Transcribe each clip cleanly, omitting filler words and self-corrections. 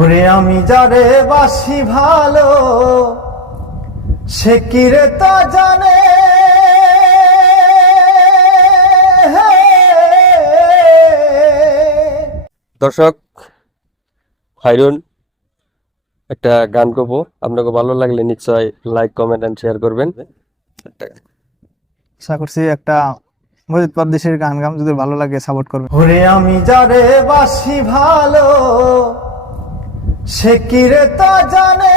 ওরে আমি যারে বাসি ভালো সে কি রে তা জানে, দর্শক হাইরুন একটা গান গাবো, আপনাকে ভালো লাগলে নিশ্চয় লাইক কমেন্ট এন্ড শেয়ার করবেন। আশা করছি একটা মজিদ পরদেশের গান গাম, যদি ভালো লাগে সাপোর্ট করবেন। ওরে আমি যারে বাসি ভালো সে কি রে তা জানে,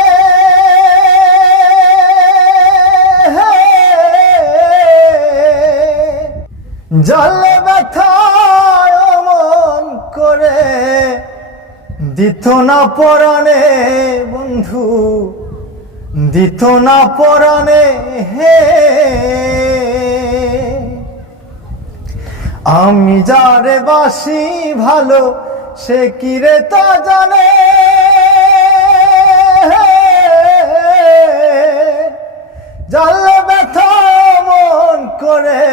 জলে ব্যথায় মন করে দিত না পরাণে বন্ধু, দিত না পরাণে হে। আমি যারে বাসি ভালো সে কি রে তা জানে, জানলে ব্যথা মন করে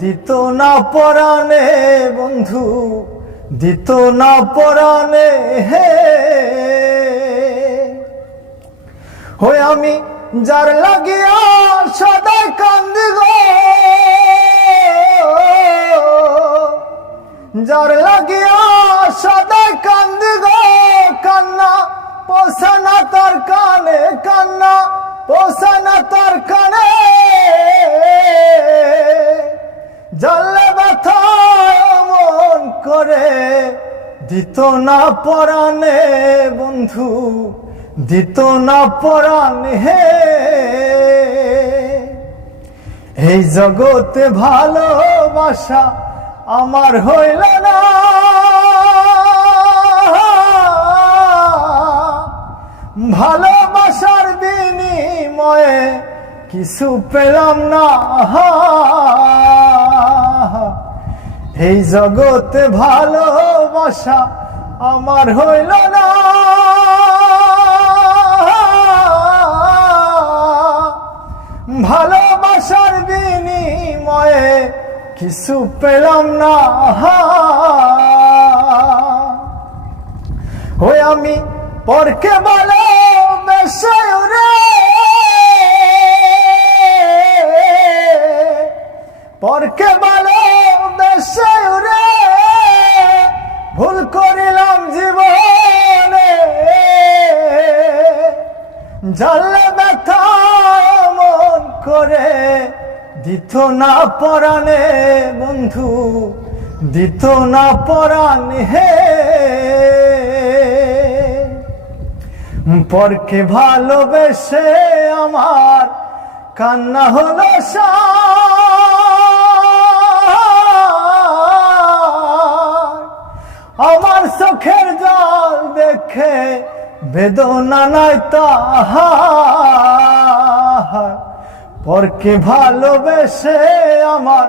দিত না পরাণে বন্ধু, দিত না পরাণে হে। হই আমি যার লাগিয়া সদাই কান্দি গো, যার লাগিয়া সদাই কান্দি গো, কান্না পৌঁছানা তার কানে, কান্না পৌঁছানা তার কানে, জানলে ব্যথা মন করে দিত না পরাণে বন্ধু, দিত না পরাণে হে। এই জগতে ভালোবাসা আমার হইল না, ভালোবাসার বিনিময়ে কিছু পেলাম না। এই জগতে ভালোবাসা আমার হইল না, ভালোবাসার বিনিময়ে কিছু পেলাম না। ওই আমি পরকে বলো বেশে রে, পরকে বলো বেশে রে, ভুল করিলাম জীবনে, জানলে ব্যথা মন করে দিত না পরাণে বন্ধু, দিত না পরাণে হে। পরকে ভালোবেসে আমার কান্না হলো সার, আমার চোখের জল দেখে বেদনা নাই তাহার, পরকে ভালোবেসে আমার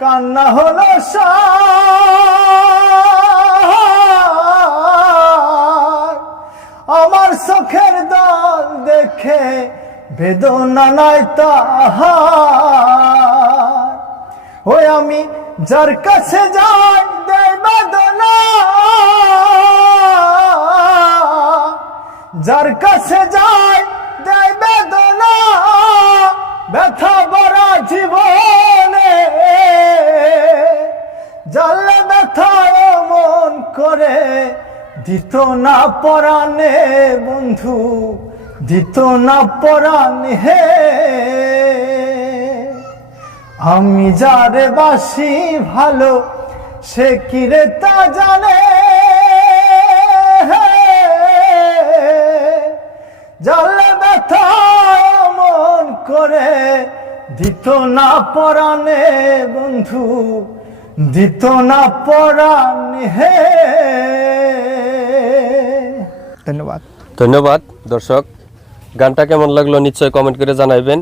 কান্না হলো সার, আমার চোখের দল দেখে বেদনা নাই তাহার। ওই আমি যার কাছে যাই দেয় বেদনা, যার কাছে যাই দেয় বেদনা, ব্যথা ভরা জীবনে, জানলে ব্যথা মন করে দিত না পরাণে বন্ধু, দিত না পরাণে হে। আমি যারে বাসি ভালো সে কি রে তা জানে, জানলে ব্যথা মন করে দিত না পরাণে বন্ধু, দিত না পরাণে হে। ধন্যবাদ। ধন্যবাদ দর্শক, গানটা কেমন লাগলো নিশ্চয় কমেন্ট করে জানাইবেন।